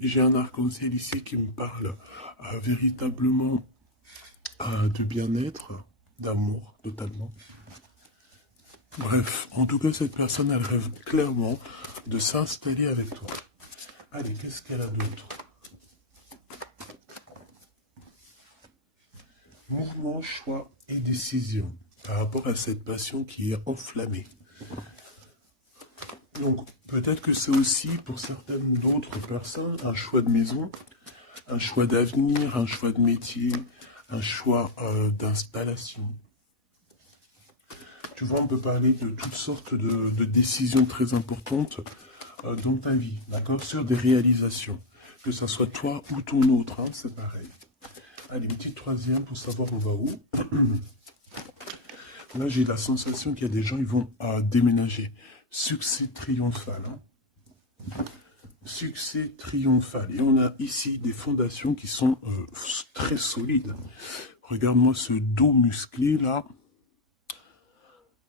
J'ai un arc-en-ciel ici qui me parle véritablement de bien-être, d'amour, totalement. Bref, en tout cas, cette personne, elle rêve clairement de s'installer avec toi. Allez, qu'est-ce qu'elle a d'autre? Mouvement, choix et décision par rapport à cette passion qui est enflammée. Donc, peut-être que c'est aussi, pour certaines d'autres personnes, un choix de maison, un choix d'avenir, un choix de métier, un choix d'installation. Tu vois, on peut parler de toutes sortes de décisions très importantes dans ta vie, d'accord, sur des réalisations. Que ça soit toi ou ton autre, hein, c'est pareil. Allez, une petite troisième pour savoir on va où. Là, j'ai la sensation qu'il y a des gens, ils vont déménager. Succès triomphal. Hein. Succès triomphal. Et on a ici des fondations qui sont très solides. Regarde-moi ce dos musclé là.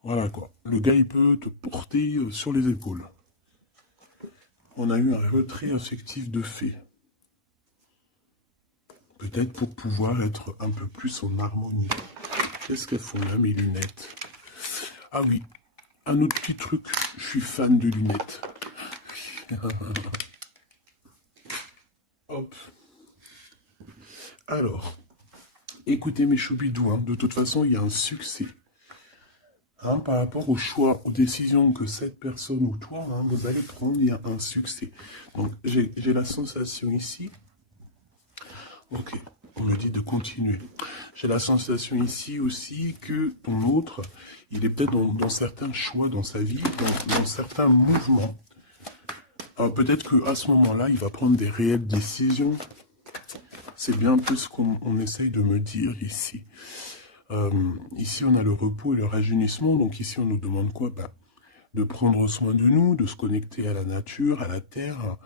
Voilà quoi. Le gars, il peut te porter sur les épaules. On a eu un retrait affectif de fait. Peut-être pour pouvoir être un peu plus en harmonie. Qu'est-ce qu'elles font là, mes lunettes? Ah oui, un autre petit truc. Je suis fan de lunettes. Hop. Alors, écoutez mes choubidous, hein, de toute façon, il y a un succès. Hein, par rapport au choix, aux décisions que cette personne ou toi, hein, vous allez prendre, il y a un succès. Donc, j'ai la sensation ici. Ok, on me dit de continuer. J'ai la sensation ici aussi que ton autre, il est peut-être dans certains choix dans sa vie, dans certains mouvements. Peut-être qu'à ce moment-là, il va prendre des réelles décisions. C'est bien plus ce qu'on essaye de me dire ici. Ici, on a le repos et le rajeunissement. Donc ici, on nous demande quoi? De prendre soin de nous, de se connecter à la nature, à la terre,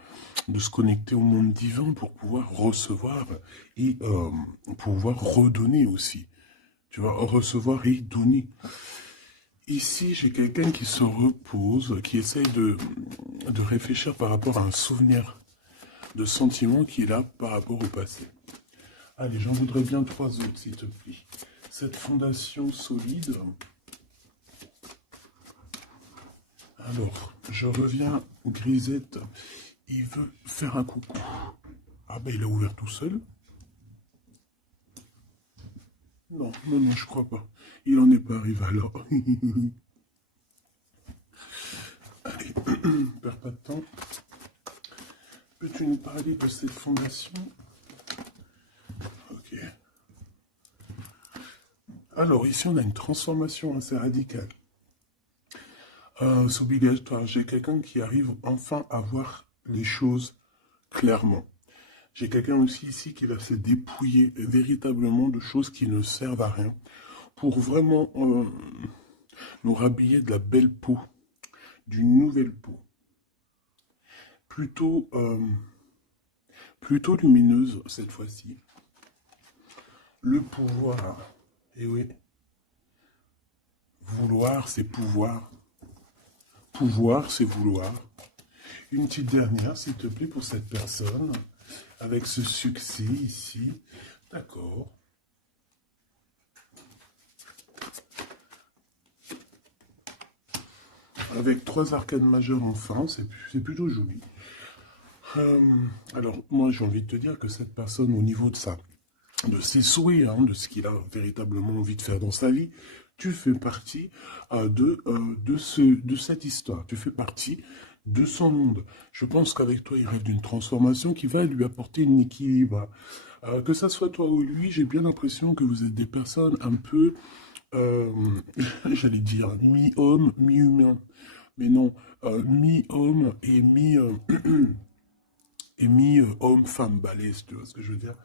de se connecter au monde divin pour pouvoir recevoir et pouvoir redonner aussi. Tu vois, recevoir et donner. Ici, j'ai quelqu'un qui se repose, qui essaye de réfléchir par rapport à un souvenir de sentiment qu'il a par rapport au passé. Allez, j'en voudrais bien 3 autres, s'il te plaît. Cette fondation solide. Alors, je reviens, Grisette. Il veut faire un coucou. Ah ben, il a ouvert tout seul. Non, non, non, je crois pas. Il en est pas arrivé alors. Allez, perds pas de temps. Peux-tu nous parler de cette fondation? Ok. Alors, ici, on a une transformation assez radicale. C'est obligatoire. J'ai quelqu'un qui arrive enfin à voir les choses clairement. J'ai quelqu'un aussi ici qui va se dépouiller véritablement de choses qui ne servent à rien pour vraiment nous rhabiller de la belle peau, d'une nouvelle peau. Plutôt, plutôt lumineuse cette fois-ci. Le pouvoir. Et oui, vouloir, c'est pouvoir. Pouvoir, c'est vouloir. Une petite dernière, s'il te plaît, pour cette personne, avec ce succès ici. D'accord. Avec 3 arcanes majeures enfin, c'est plutôt joli. Alors, moi, j'ai envie de te dire que cette personne, au niveau de ses souhaits, hein, de ce qu'il a véritablement envie de faire dans sa vie, tu fais partie de cette histoire. Tu fais partie de son monde. Je pense qu'avec toi, il rêve d'une transformation qui va lui apporter un équilibre. Que ça soit toi ou lui, j'ai bien l'impression que vous êtes des personnes un peu, euh, j'allais dire, mi-homme, mi-humain. Mais non, mi-homme et et mi-homme-femme balèze, tu vois ce que je veux dire?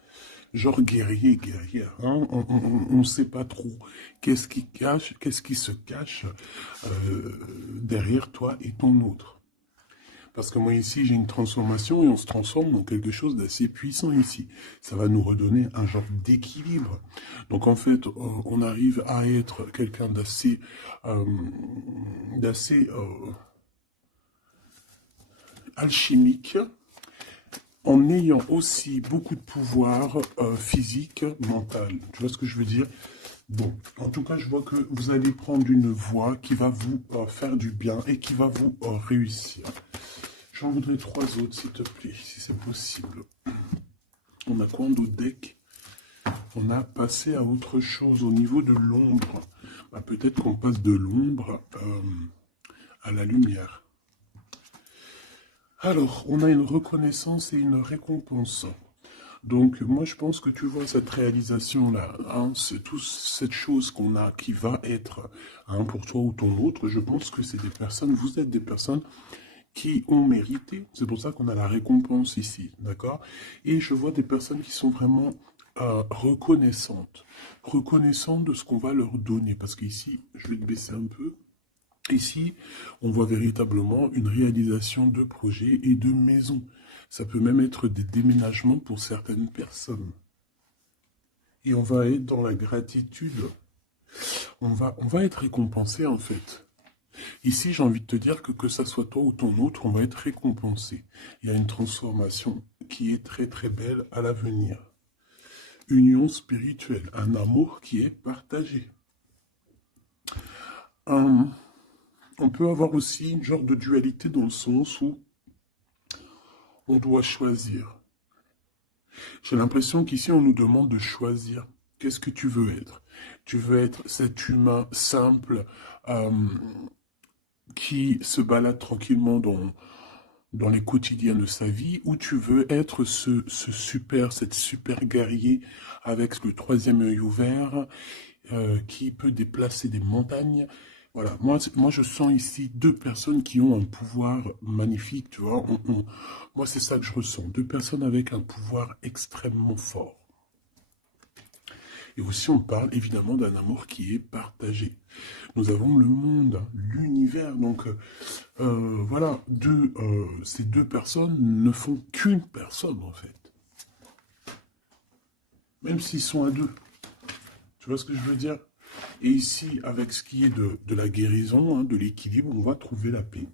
Genre guerrier, guerrière. Hein, on ne sait pas trop qu'est-ce qui se cache derrière toi et ton autre. Parce que moi ici j'ai une transformation et on se transforme dans quelque chose d'assez puissant ici. Ça va nous redonner un genre d'équilibre. Donc en fait on arrive à être quelqu'un d'assez alchimique. en ayant aussi beaucoup de pouvoir physique, mental. Tu vois ce que je veux dire? Bon, en tout cas, je vois que vous allez prendre une voie qui va vous faire du bien et qui va vous réussir. J'en voudrais 3 autres, s'il te plaît, si c'est possible. On a quoi d'autre deck? On a passé à autre chose au niveau de l'ombre. Bah, peut-être qu'on passe de l'ombre à la lumière. Alors, on a une reconnaissance et une récompense. Donc, moi, je pense que tu vois cette réalisation-là, hein, c'est toute cette chose qu'on a qui va être pour toi ou ton autre. Je pense que c'est des personnes, vous êtes des personnes qui ont mérité. C'est pour ça qu'on a la récompense ici, d'accord? Et je vois des personnes qui sont vraiment reconnaissantes de ce qu'on va leur donner. Parce qu'ici, je vais te baisser un peu. Ici, on voit véritablement une réalisation de projets et de maisons. Ça peut même être des déménagements pour certaines personnes. Et on va être dans la gratitude. On va être récompensé en fait. Ici, j'ai envie de te dire que ça soit toi ou ton autre, on va être récompensé. Il y a une transformation qui est très très belle à l'avenir. Union spirituelle, un amour qui est partagé. On peut avoir aussi une genre de dualité dans le sens où on doit choisir. J'ai l'impression qu'ici, on nous demande de choisir. Qu'est-ce que tu veux être? Tu veux être cet humain simple qui se balade tranquillement dans les quotidiens de sa vie, ou tu veux être cette super guerrier avec le 3e œil ouvert, qui peut déplacer des montagnes. Voilà, moi je sens ici 2 personnes qui ont un pouvoir magnifique, tu vois. Moi c'est ça que je ressens, 2 personnes avec un pouvoir extrêmement fort. Et aussi on parle évidemment d'un amour qui est partagé. Nous avons le monde, l'univers, donc voilà, ces 2 personnes ne font qu'une personne en fait. Même s'ils sont à 2. Tu vois ce que je veux dire? Et ici, avec ce qui est de la guérison, hein, de l'équilibre, on va trouver la paix.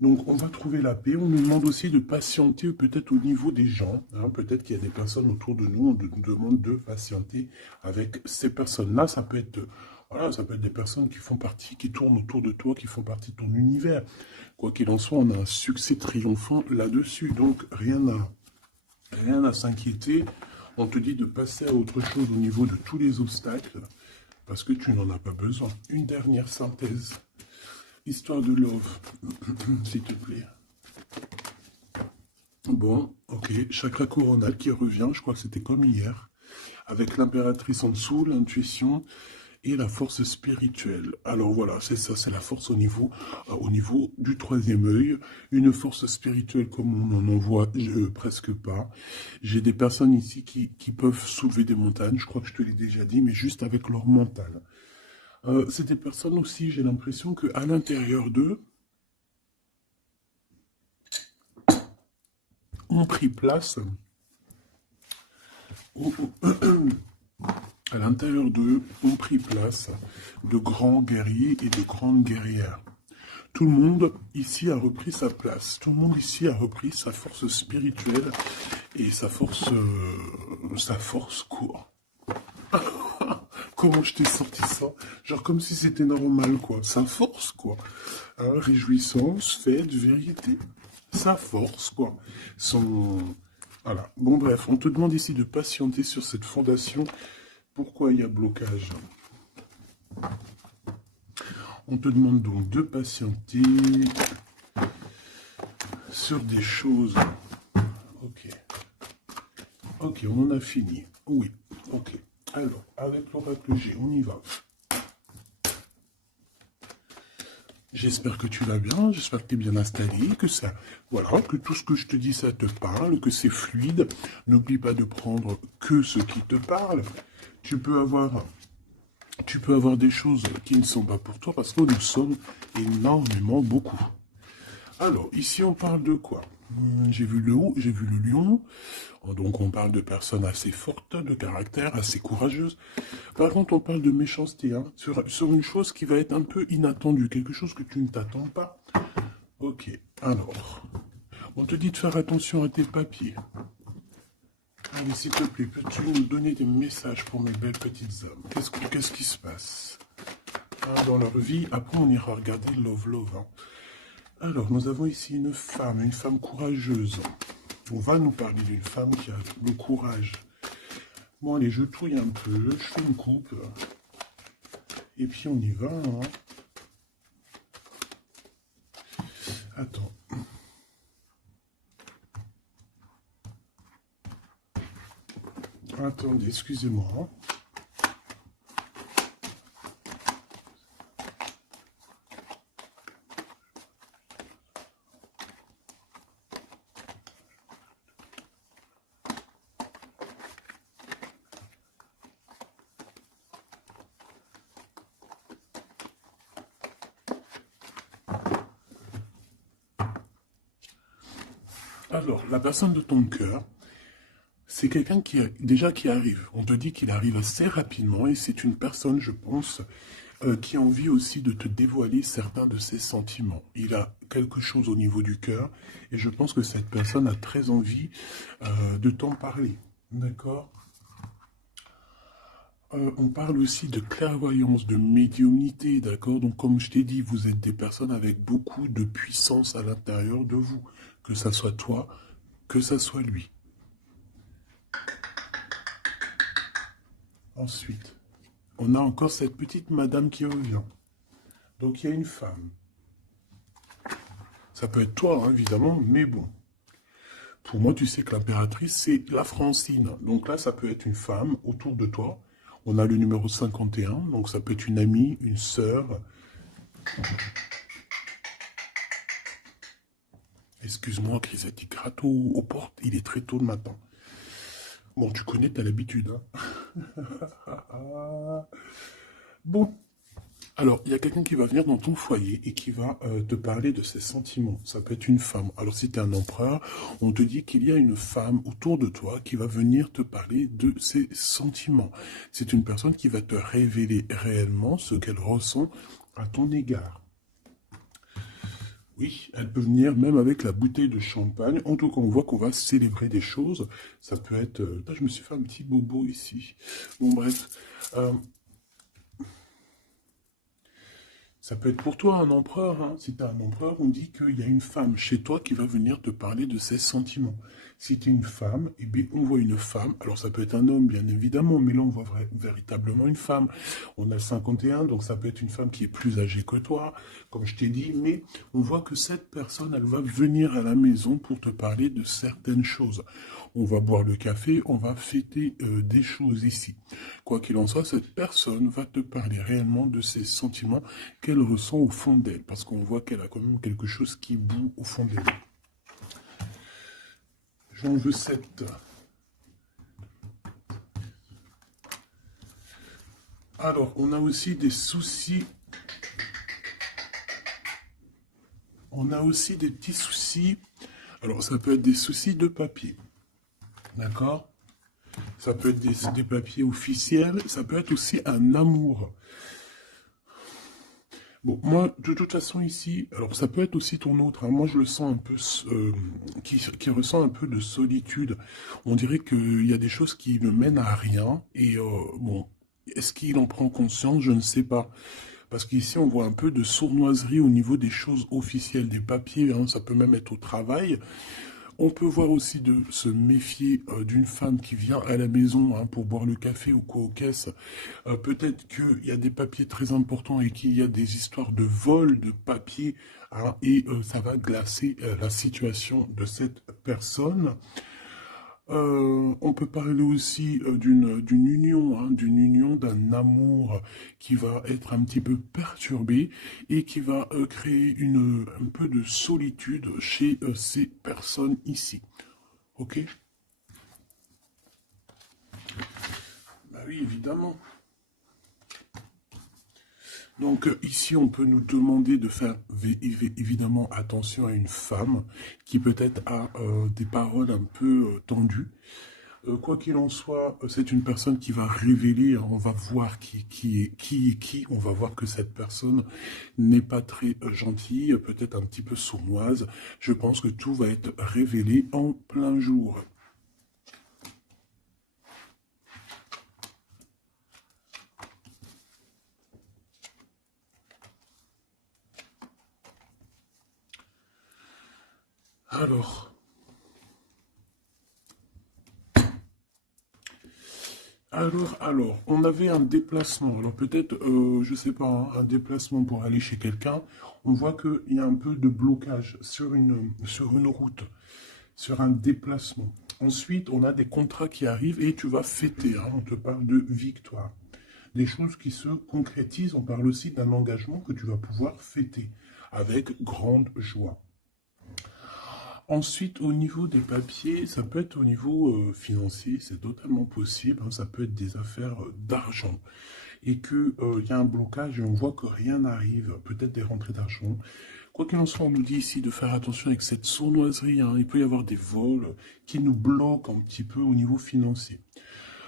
Donc, on va trouver la paix. On nous demande aussi de patienter peut-être au niveau des gens. Hein, peut-être qu'il y a des personnes autour de nous, on nous demande de patienter avec ces personnes-là. Ça peut être, voilà, ça peut être des personnes qui font partie, qui tournent autour de toi, qui font partie de ton univers. Quoi qu'il en soit, on a un succès triomphant là-dessus. Donc, rien à s'inquiéter. On te dit de passer à autre chose au niveau de tous les obstacles. Parce que tu n'en as pas besoin. Une dernière synthèse. Histoire de love, s'il te plaît. Bon, ok. Chakra coronal qui revient, je crois que c'était comme hier. Avec l'impératrice en dessous, l'intuition et la force spirituelle. Alors voilà, c'est ça, c'est la force au niveau du 3e œil. Une force spirituelle comme on n'en voit presque pas. J'ai des personnes ici qui peuvent soulever des montagnes, je crois que je te l'ai déjà dit, mais juste avec leur mental. C'est des personnes aussi, j'ai l'impression qu'à l'intérieur d'eux, ont pris place, à l'intérieur d'eux, ont pris place de grands guerriers et de grandes guerrières. Tout le monde ici a repris sa place. Tout le monde ici a repris sa force spirituelle et sa force quoi. Comment je t'ai sorti ça? Genre comme si c'était normal, quoi. Sa force, quoi. Hein, réjouissance, fête, vérité. Sa force, quoi. Voilà. Bon, bref, on te demande ici de patienter sur cette fondation. Pourquoi il y a blocage? On te demande donc de patienter sur des choses. Ok. Ok, on en a fini. Oui, ok. Alors, avec l'oracle G, on y va. J'espère que tu vas bien, j'espère que tu es bien installé, que ça, voilà, que tout ce que je te dis, ça te parle, que c'est fluide. N'oublie pas de prendre que ce qui te parle. Tu peux avoir des choses qui ne sont pas pour toi parce que nous sommes énormément beaucoup. Alors, ici, on parle de quoi? J'ai vu le lion. Donc, on parle de personnes assez fortes, de caractère, assez courageuses. Par contre, on parle de méchanceté, hein, sur une chose qui va être un peu inattendue, quelque chose que tu ne t'attends pas. Ok, alors, On te dit de faire attention à tes papiers. Allez, s'il te plaît, peux-tu nous donner des messages pour mes belles petites âmes? Qu'est-ce qui se passe dans leur vie? Après, on ira regarder Love Love. Hein. Alors, nous avons ici une femme courageuse. On va nous parler d'une femme qui a le courage. Bon, allez, je touille un peu, je fais une coupe. Et puis, on y va. Hein. Attends. Attendez, excusez-moi. Alors, la personne de ton cœur, c'est quelqu'un qui arrive. On te dit qu'il arrive assez rapidement et c'est une personne, je pense, qui a envie aussi de te dévoiler certains de ses sentiments. Il a quelque chose au niveau du cœur et je pense que cette personne a très envie de t'en parler. D'accord ? On parle aussi de clairvoyance, de médiumnité, d'accord? Donc comme je t'ai dit, vous êtes des personnes avec beaucoup de puissance à l'intérieur de vous. Que ça soit toi, que ça soit lui. Ensuite, on a encore cette petite madame qui revient. Donc il y a une femme. Ça peut être toi, hein, évidemment, mais bon. Pour moi, tu sais que l'impératrice, c'est la Francine. Donc là, ça peut être une femme autour de toi. On a le numéro 51, donc ça peut être une amie, une sœur. Excuse-moi, Crisette, il gratte aux portes. Il est très tôt le matin. Bon, tu connais, t'as l'habitude. Hein. Bon. Alors, il y a quelqu'un qui va venir dans ton foyer et qui va te parler de ses sentiments. Ça peut être une femme. Alors, si tu es un empereur, on te dit qu'il y a une femme autour de toi qui va venir te parler de ses sentiments. C'est une personne qui va te révéler réellement ce qu'elle ressent à ton égard. Oui, elle peut venir même avec la bouteille de champagne. En tout cas, on voit qu'on va célébrer des choses. Ça peut être... Là, je me suis fait un petit bobo ici. Bon, bref. Ça peut être pour toi un empereur. Hein. Si tu es un empereur, on dit qu'il y a une femme chez toi qui va venir te parler de ses sentiments. Si tu es une femme, eh bien, on voit une femme. Alors ça peut être un homme, bien évidemment, mais là on voit véritablement une femme. On a le 51, donc ça peut être une femme qui est plus âgée que toi, comme je t'ai dit, mais on voit que cette personne, elle va venir à la maison pour te parler de certaines choses. On va boire le café, on va fêter des choses ici. Quoi qu'il en soit, cette personne va te parler réellement de ses sentiments qu'elle ressent au fond d'elle, parce qu'on voit qu'elle a quand même quelque chose qui bout au fond d'elle. J'en veux 7. Alors, on a aussi des soucis. On a aussi des petits soucis. Alors, ça peut être des soucis de papier. D'accord? Ça peut être des papiers officiels. Ça peut être aussi un amour. Bon, moi, de toute façon, ici, alors ça peut être aussi ton autre, hein, moi je le sens un peu, qui ressent un peu de solitude. On dirait qu'il y a des choses qui ne mènent à rien, et bon, est-ce qu'il en prend conscience? Je ne sais pas. Parce qu'ici, on voit un peu de sournoiserie au niveau des choses officielles, des papiers, hein, ça peut même être au travail. On peut voir aussi de se méfier d'une femme qui vient à la maison hein, pour boire le café ou quoi aux caisses. Peut-être qu'il y a des papiers très importants et qu'il y a des histoires de vol de papiers hein, et ça va glacer la situation de cette personne. On peut parler aussi d'une union, hein, d'un amour qui va être un petit peu perturbé et qui va créer un peu de solitude chez ces personnes ici. Ok? Bah oui, évidemment. Donc ici, on peut nous demander de faire évidemment attention à une femme qui peut-être a des paroles un peu tendues. Quoi qu'il en soit, c'est une personne qui va révéler, hein, on va voir qui est qui, on va voir que cette personne n'est pas très gentille, peut-être un petit peu sournoise. Je pense que tout va être révélé en plein jour. Alors, on avait un déplacement. Alors peut-être, je sais pas, hein, un déplacement pour aller chez quelqu'un. On voit qu'il y a un peu de blocage sur une route, sur un déplacement. Ensuite, on a des contrats qui arrivent et tu vas fêter, hein. On te parle de victoire. Des choses qui se concrétisent. On parle aussi d'un engagement que tu vas pouvoir fêter avec grande joie. Ensuite, au niveau des papiers, ça peut être au niveau financier, c'est totalement possible, hein, ça peut être des affaires d'argent. Et qu'il y a un blocage et on voit que rien n'arrive, peut-être des rentrées d'argent. Quoi qu'il en soit, on nous dit ici de faire attention avec cette sournoiserie, hein, il peut y avoir des vols qui nous bloquent un petit peu au niveau financier.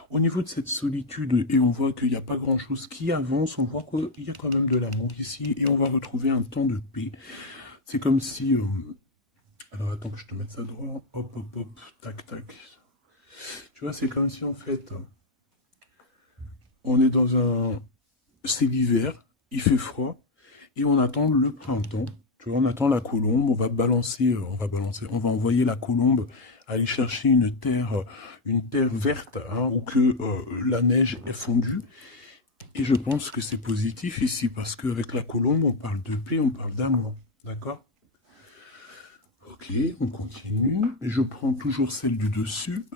Au niveau de cette solitude, et on voit qu'il n'y a pas grand-chose qui avance, on voit qu'il y a quand même de l'amour ici, et on va retrouver un temps de paix. C'est comme si... alors attends que je te mette ça droit. Hop, hop, hop, tac, tac. Tu vois, c'est comme si en fait, on est dans un... C'est l'hiver, il fait froid, et on attend le printemps. Tu vois, on attend la colombe, on va envoyer la colombe aller chercher une terre verte, hein, où que la neige est fondue. Et je pense que c'est positif ici, parce qu'avec la colombe, on parle de paix, on parle d'amour. D'accord? Ok, on continue. Et je prends toujours celle du dessus.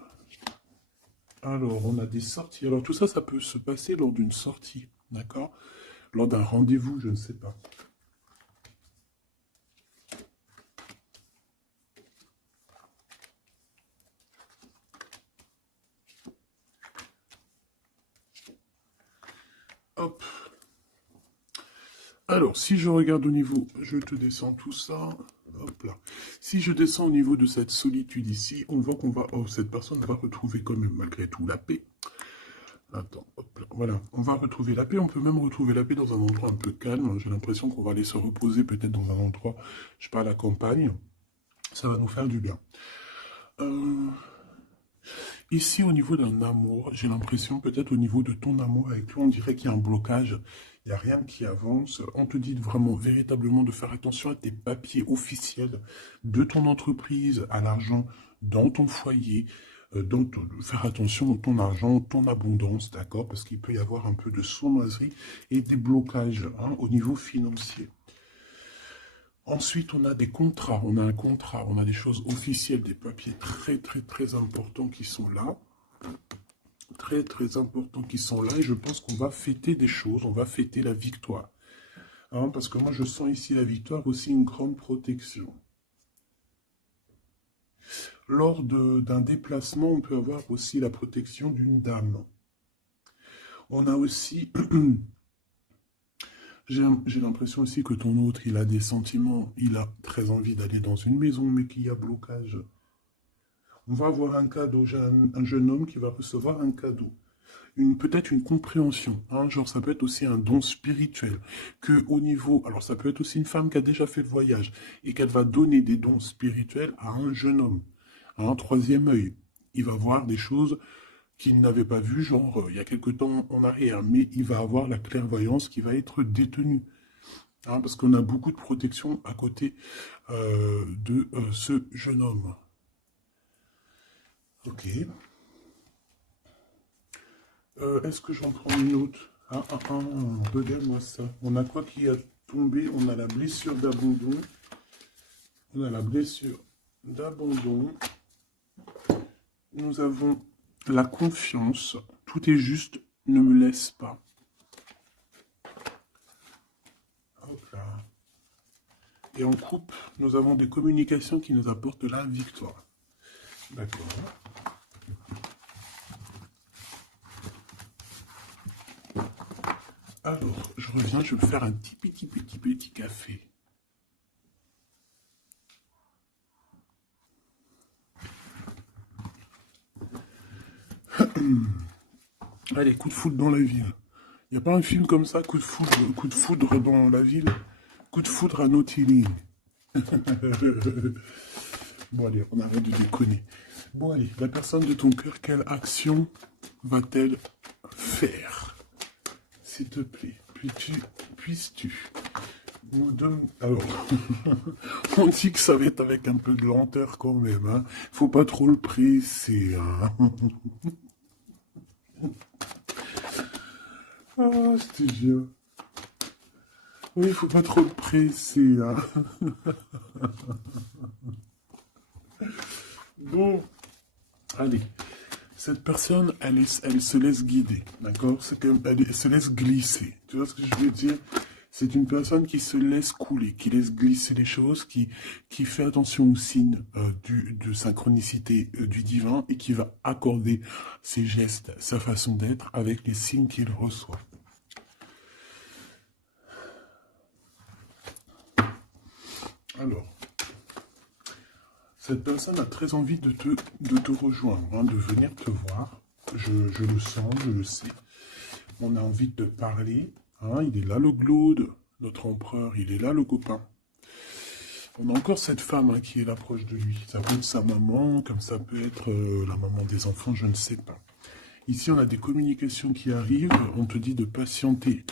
Alors, on a des sorties. Alors, tout ça, ça peut se passer lors d'une sortie, d'accord? Lors d'un rendez-vous, je ne sais pas. Hop. Alors, si je regarde au niveau, je te descends tout ça. Hop là. Si je descends au niveau de cette solitude ici, on voit qu'on va... Oh, cette personne va retrouver quand même, malgré tout, la paix. Attends, hop là. Voilà, on va retrouver la paix. On peut même retrouver la paix dans un endroit un peu calme. J'ai l'impression qu'on va aller se reposer peut-être dans un endroit, je sais pas, à la campagne. Ça va nous faire du bien. Euh, Ici, au niveau d'un amour, j'ai l'impression, peut-être au niveau de ton amour avec lui, on dirait qu'il y a un blocage, il n'y a rien qui avance. On te dit vraiment, véritablement, de faire attention à tes papiers officiels de ton entreprise, à l'argent dans ton foyer, faire attention à ton argent, ton abondance, d'accord? Parce qu'il peut y avoir un peu de sournoiserie et des blocages, hein, au niveau financier. Ensuite, on a des contrats, on a un contrat, on a des choses officielles, des papiers très très très importants qui sont là. Très très importants qui sont là et je pense qu'on va fêter des choses, on va fêter la victoire. Hein, parce que moi je sens ici la victoire aussi une grande protection. Lors d'un déplacement, on peut avoir aussi la protection d'une dame. On a aussi... J'ai l'impression aussi que ton autre, il a des sentiments, il a très envie d'aller dans une maison, mais qu'il y a blocage. On va avoir un cadeau, j'ai un jeune homme qui va recevoir un cadeau. Peut-être une compréhension, hein, genre ça peut être aussi un don spirituel, que au niveau, alors ça peut être aussi une femme qui a déjà fait le voyage et qu'elle va donner des dons spirituels à un jeune homme, à un troisième œil. Il va voir des choses qu'il n'avait pas vues, genre il y a quelque temps en arrière, mais il va avoir la clairvoyance qui va être détenue. Hein, parce qu'on a beaucoup de protection à côté de ce jeune homme. Ok. Est-ce que j'en prends une autre? Regarde-moi ça. On a quoi qui a tombé? On a la blessure d'abandon. On a la blessure d'abandon. Nous avons la confiance. Tout est juste. Ne me laisse pas. Hop là. Et en coupe, nous avons des communications qui nous apportent la victoire. D'accord. Alors, je reviens, je vais me faire un petit café. Allez, coup de foudre dans la ville. Il n'y a pas un film comme ça, coup de foudre dans la ville, coup de foudre à Nautilus. Bon, allez, on arrête de déconner. Bon, allez, la personne de ton cœur, quelle action va-t-elle faire? S'il te plaît, puisses-tu nous donner... Alors, on dit que ça va être avec un peu de lenteur quand même, hein. Faut pas trop le presser, hein. Ah, je te jure. Oui, faut pas trop le presser, hein. Bon, allez. Cette personne, elle se laisse guider, d'accord? Elle se laisse glisser. Tu vois ce que je veux dire? C'est une personne qui se laisse couler, qui laisse glisser les choses, qui fait attention aux signes de synchronicité du divin et qui va accorder ses gestes, sa façon d'être avec les signes qu'il reçoit. Alors, cette personne a très envie de te rejoindre, hein, de venir te voir. Je le sens, je le sais. On a envie de te parler. Hein, il est là le glaude, notre empereur, il est là le copain. On a encore cette femme hein, qui est là proche de lui. Ça peut être sa maman, comme ça peut être la maman des enfants, je ne sais pas. Ici, on a des communications qui arrivent. On te dit de patienter,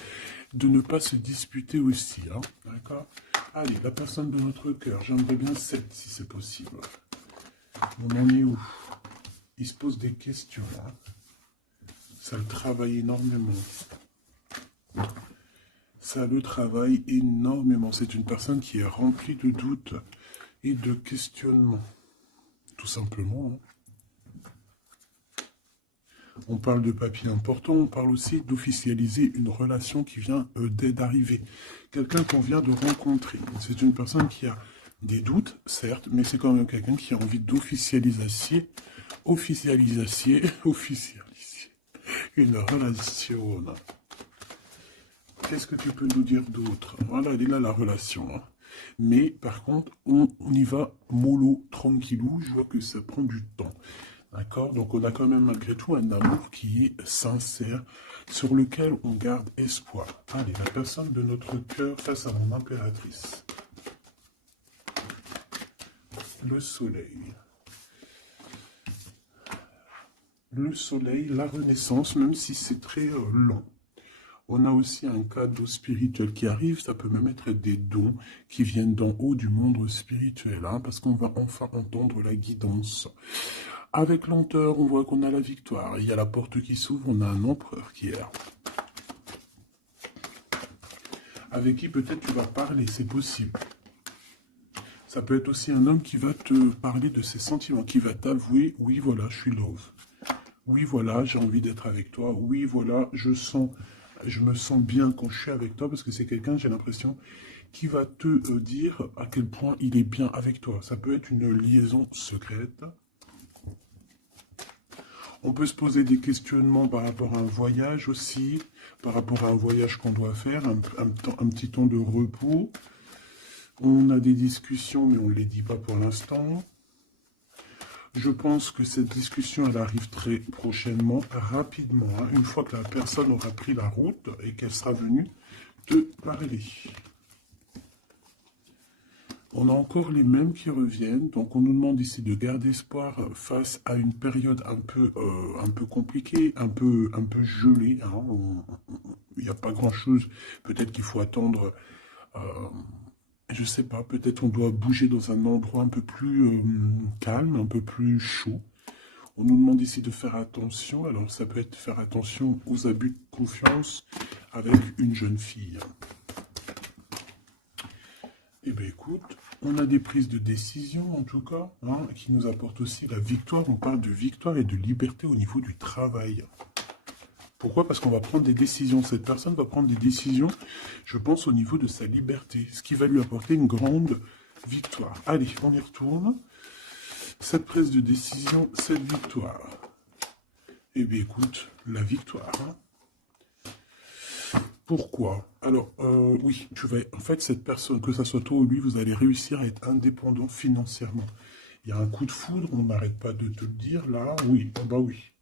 de ne pas se disputer aussi. Hein, d'accord? Allez, la personne de notre cœur, j'aimerais bien 7 si c'est possible. On en est où? Il se pose des questions. Hein. Ça le travaille énormément. Ça le travaille énormément. C'est une personne qui est remplie de doutes et de questionnements. Tout simplement. Hein. On parle de papier important, on parle aussi d'officialiser une relation qui vient d'arriver. Quelqu'un qu'on vient de rencontrer. C'est une personne qui a des doutes, certes, mais c'est quand même quelqu'un qui a envie d'officialiser une relation. Qu'est-ce que tu peux nous dire d'autre? Voilà, elle est là la relation. Hein. Mais par contre, on y va mollo, tranquillou. Je vois que ça prend du temps. D'accord? Donc on a quand même malgré tout un amour qui est sincère, sur lequel on garde espoir. Allez, la personne de notre cœur face à mon impératrice. Le soleil. Le soleil, la renaissance, même si c'est très lent. On a aussi un cadeau spirituel qui arrive, ça peut même être des dons qui viennent d'en haut du monde spirituel, hein, parce qu'on va enfin entendre la guidance. Avec lenteur, on voit qu'on a la victoire. Il y a la porte qui s'ouvre, on a un empereur qui est là. Avec qui peut-être tu vas parler, c'est possible. Ça peut être aussi un homme qui va te parler de ses sentiments, qui va t'avouer, oui voilà, je suis love. Oui voilà, j'ai envie d'être avec toi. Oui voilà, je me sens bien quand je suis avec toi, parce que c'est quelqu'un, j'ai l'impression, qui va te dire à quel point il est bien avec toi. Ça peut être une liaison secrète. On peut se poser des questionnements par rapport à un voyage aussi, par rapport à un voyage qu'on doit faire, un petit temps de repos. On a des discussions, mais on ne les dit pas pour l'instant. Je pense que cette discussion, elle arrive très prochainement, rapidement, hein, une fois que la personne aura pris la route et qu'elle sera venue te parler. On a encore les mêmes qui reviennent, donc on nous demande ici de garder espoir face à une période un peu compliquée, un peu gelée. Hein. Il n'y a pas grand-chose, peut-être qu'il faut attendre... je sais pas, peut-être on doit bouger dans un endroit un peu plus calme, un peu plus chaud. On nous demande ici de faire attention. Alors ça peut être faire attention aux abus de confiance avec une jeune fille. Eh bien écoute, on a des prises de décision en tout cas, hein, qui nous apportent aussi la victoire. On parle de victoire et de liberté au niveau du travail. Pourquoi? Parce qu'on va prendre des décisions. Cette personne va prendre des décisions, je pense, au niveau de sa liberté. Ce qui va lui apporter une grande victoire. Allez, on y retourne. Cette prise de décision, cette victoire. Eh bien, écoute, la victoire. Hein. Pourquoi? Alors, oui, en fait, cette personne, que ça soit toi ou lui, vous allez réussir à être indépendant financièrement. Il y a un coup de foudre, on n'arrête pas de te le dire, là, oui, bah oui.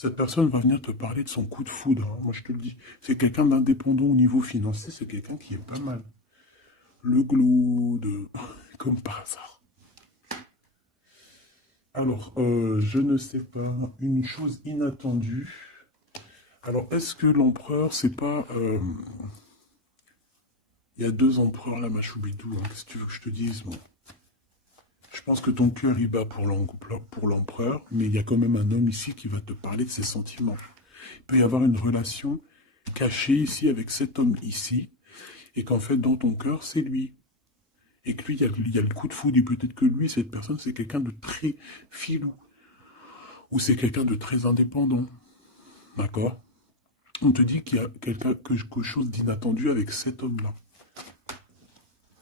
Cette personne va venir te parler de son coup de foudre, hein. Moi, je te le dis. C'est quelqu'un d'indépendant au niveau financier, c'est quelqu'un qui est pas mal. Le glaude, comme par hasard. Alors, je ne sais pas, une chose inattendue. Alors, est-ce que l'empereur, c'est pas... Il y a deux empereurs là, ma choubidou, hein. Qu'est-ce que tu veux que je te dise, moi? Je pense que ton cœur, il bat pour l'empereur, mais il y a quand même un homme ici qui va te parler de ses sentiments. Il peut y avoir une relation cachée ici avec cet homme ici, et qu'en fait, dans ton cœur, c'est lui. Et que lui, il y a le coup de foudre, et peut-être que lui, cette personne, c'est quelqu'un de très filou, ou c'est quelqu'un de très indépendant. D'accord? On te dit qu'il y a quelque chose d'inattendu avec cet homme-là.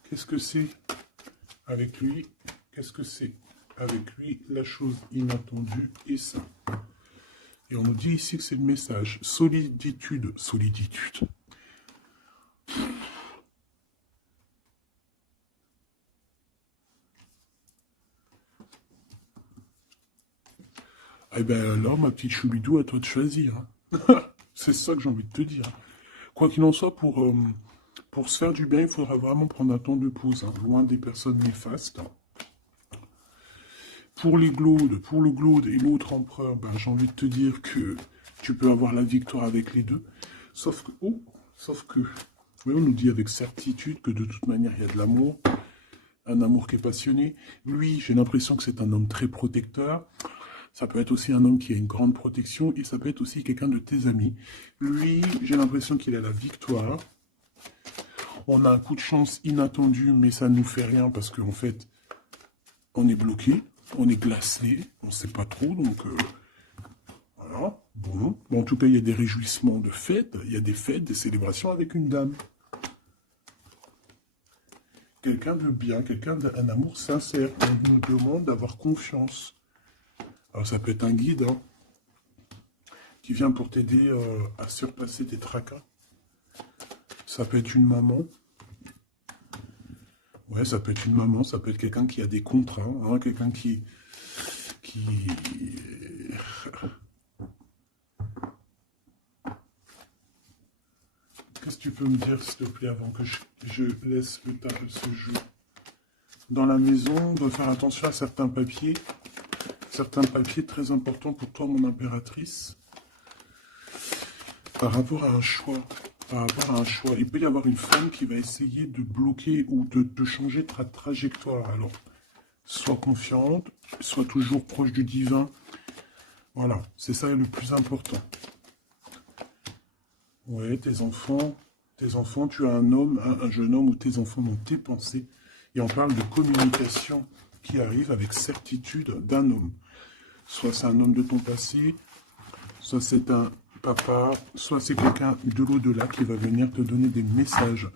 Qu'est-ce que c'est avec lui? Qu'est-ce que c'est avec lui? La chose inattendue et ça. Et on nous dit ici que c'est le message. Soliditude. Soliditude. Eh bien alors, ma petite choubidou, à toi de choisir, hein. C'est ça que j'ai envie de te dire. Quoi qu'il en soit, pour se faire du bien, il faudra vraiment prendre un temps de pause, hein, loin des personnes néfastes. Pour le glaude et l'autre empereur, ben, j'ai envie de te dire que tu peux avoir la victoire avec les deux. Sauf que, oui, on nous dit avec certitude que de toute manière, il y a de l'amour. Un amour qui est passionné. Lui, j'ai l'impression que c'est un homme très protecteur. Ça peut être aussi un homme qui a une grande protection et ça peut être aussi quelqu'un de tes amis. Lui, j'ai l'impression qu'il a la victoire. On a un coup de chance inattendu, mais ça ne nous fait rien parce qu'en fait, on est bloqué, on est glacé, on ne sait pas trop, donc voilà. Bon. En tout cas, il y a des réjouissements de fêtes, il y a des fêtes, des célébrations avec une dame. Quelqu'un de bien, quelqu'un d'un amour sincère. On nous demande d'avoir confiance. Alors ça peut être un guide, hein, qui vient pour t'aider à surpasser tes tracas. Ça peut être une maman. Ouais, ça peut être une maman, ça peut être quelqu'un qui a des contrats, hein, quelqu'un qui... Qu'est-ce que tu peux me dire, s'il te plaît, avant que je laisse le table se jouer? Dans la maison, on doit faire attention à certains papiers très importants pour toi, mon impératrice, par rapport à un choix. Il peut y avoir une femme qui va essayer de bloquer ou de changer ta trajectoire. Alors, sois confiante, sois toujours proche du divin. Voilà, c'est ça le plus important. Ouais, tes enfants, tu as un homme, un jeune homme ou tes enfants dans tes pensées. Et on parle de communication qui arrive avec certitude d'un homme. Soit c'est un homme de ton passé, soit c'est un papa, soit c'est quelqu'un de l'au-delà qui va venir te donner des messages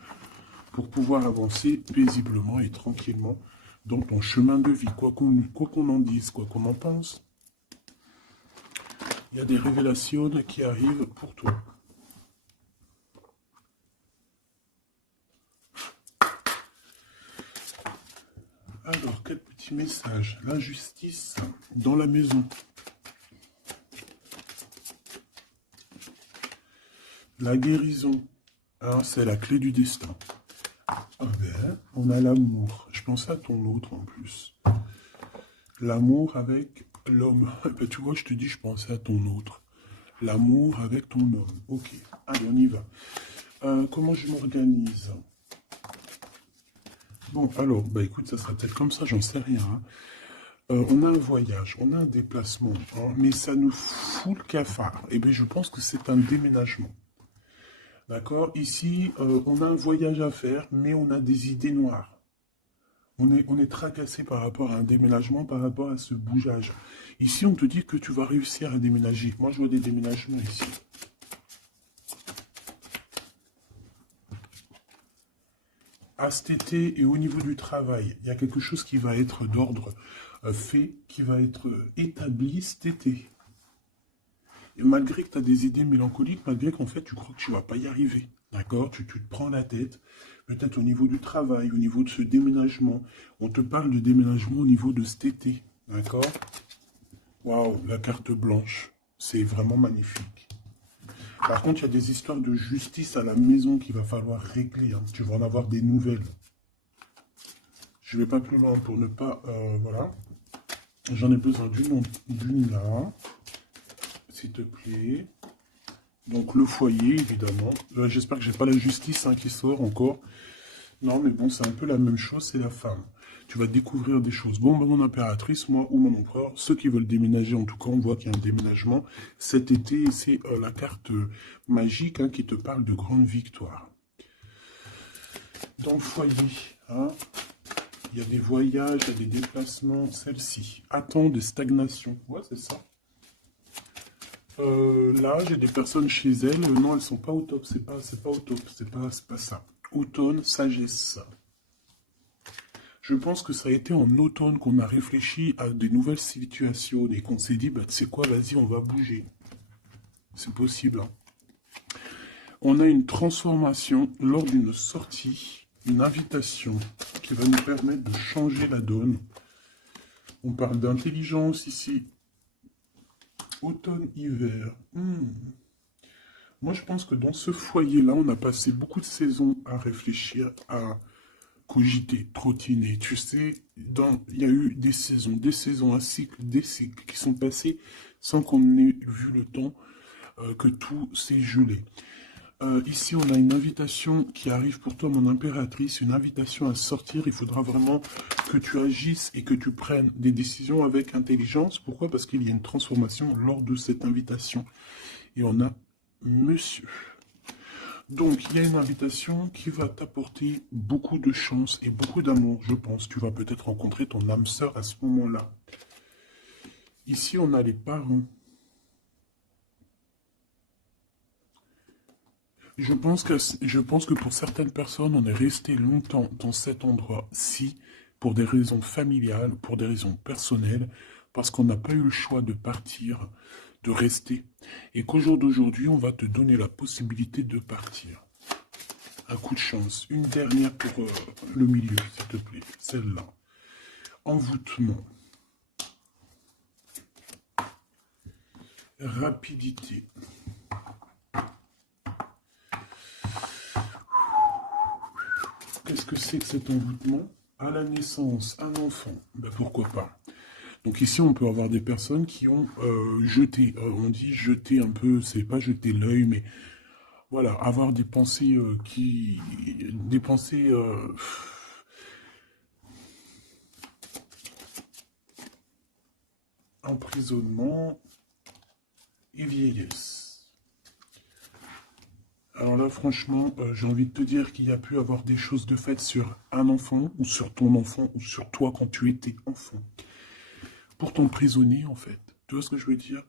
pour pouvoir avancer paisiblement et tranquillement dans ton chemin de vie, quoi qu'on en dise, quoi qu'on en pense. Il y a des révélations qui arrivent pour toi. Alors, quel petit message? L'injustice dans la maison. La guérison, hein, c'est la clé du destin. Ah ben, on a l'amour. Je pensais à ton autre en plus. L'amour avec l'homme. Ben, tu vois, je te dis, je pensais à ton autre. L'amour avec ton homme. Ok, allez, on y va. Comment je m'organise? Bon, alors, bah écoute, ça sera peut-être comme ça, j'en sais rien, hein. On a un voyage, on a un déplacement, hein, mais ça nous fout le cafard. Et bien, je pense que c'est un déménagement. D'accord? Ici, on a un voyage à faire, mais on a des idées noires. On est tracassé par rapport à un déménagement, par rapport à ce bougeage. Ici, on te dit que tu vas réussir à déménager. Moi, je vois des déménagements ici. À cet été et au niveau du travail, il y a quelque chose qui va être d'ordre fait, qui va être établi cet été. Et malgré que tu as des idées mélancoliques, malgré qu'en fait tu crois que tu ne vas pas y arriver, d'accord, tu te prends la tête, peut-être au niveau du travail, au niveau de ce déménagement. On te parle de déménagement au niveau de cet été, d'accord. Waouh, la carte blanche. C'est vraiment magnifique. Par contre, il y a des histoires de justice à la maison qu'il va falloir régler. Hein. Tu vas en avoir des nouvelles. Je ne vais pas plus loin pour ne pas... voilà. J'en ai besoin d'une là. S'il te plaît. Donc, le foyer, évidemment. J'espère que j'ai pas la justice hein, qui sort encore. Non, mais bon, c'est un peu la même chose, c'est la femme. Tu vas découvrir des choses. Bon, ben, mon impératrice, moi, ou mon empereur, ceux qui veulent déménager, en tout cas, on voit qu'il y a un déménagement cet été. C'est la carte magique hein, qui te parle de grande victoire. Dans le foyer, hein, il y a des voyages, il y a des déplacements. Celle-ci, attend des stagnations. Ouais, c'est ça. Là, j'ai des personnes chez elles. Non, elles sont pas au top. C'est pas au top. C'est pas ça. Automne, sagesse. Je pense que ça a été en automne qu'on a réfléchi à des nouvelles situations et qu'on s'est dit, bah, tu sais quoi, vas-y, on va bouger. C'est possible. Hein. On a une transformation lors d'une sortie, une invitation qui va nous permettre de changer la donne. On parle d'intelligence ici. Automne-hiver. Moi, je pense que dans ce foyer-là, on a passé beaucoup de saisons à réfléchir, à cogiter, trottiner. Tu sais, il y a eu des saisons, un cycle, des cycles qui sont passés sans qu'on ait vu le temps que tout s'est gelé. Ici, on a une invitation qui arrive pour toi, mon impératrice, une invitation à sortir. Il faudra vraiment que tu agisses et que tu prennes des décisions avec intelligence. Pourquoi? Parce qu'il y a une transformation lors de cette invitation. Et on a monsieur. Donc, il y a une invitation qui va t'apporter beaucoup de chance et beaucoup d'amour, je pense. Tu vas peut-être rencontrer ton âme sœur à ce moment-là. Ici, on a les parents. Je pense que pour certaines personnes, on est resté longtemps dans cet endroit-ci pour des raisons familiales, pour des raisons personnelles, parce qu'on n'a pas eu le choix de partir, de rester. Et qu'au jour d'aujourd'hui, on va te donner la possibilité de partir. Un coup de chance. Une dernière pour le milieu, s'il te plaît. Celle-là. Envoûtement. Rapidité. Qu'est-ce que c'est que cet envoûtement? À la naissance, un enfant. Ben pourquoi pas? Donc ici, on peut avoir des personnes qui ont jeté, on dit jeter un peu, c'est pas jeter l'œil, mais voilà, avoir des pensées des pensées emprisonnement et vieillesse. Alors là, franchement, j'ai envie de te dire qu'il y a pu avoir des choses de fait sur un enfant, ou sur ton enfant, ou sur toi quand tu étais enfant. Pour t'emprisonner, en fait. Tu vois ce que je veux dire?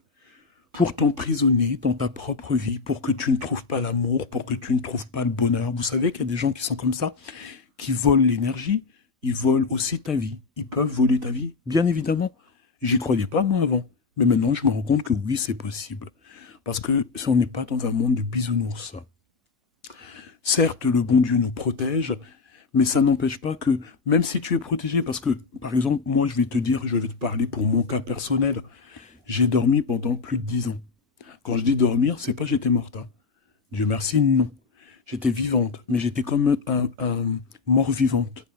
Pour t'emprisonner dans ta propre vie, pour que tu ne trouves pas l'amour, pour que tu ne trouves pas le bonheur. Vous savez qu'il y a des gens qui sont comme ça, qui volent l'énergie, ils volent aussi ta vie. Ils peuvent voler ta vie, bien évidemment. J'y croyais pas, moi, avant. Mais maintenant, je me rends compte que oui, c'est possible. Parce que si on n'est pas dans un monde de bisounours. Certes, le bon Dieu nous protège, mais ça n'empêche pas que, même si tu es protégé, parce que, par exemple, moi, je vais te parler pour mon cas personnel. J'ai dormi pendant plus de 10 ans. Quand je dis dormir, c'est pas j'étais morte. Hein. Dieu merci, non. J'étais vivante, mais j'étais comme un mort-vivante.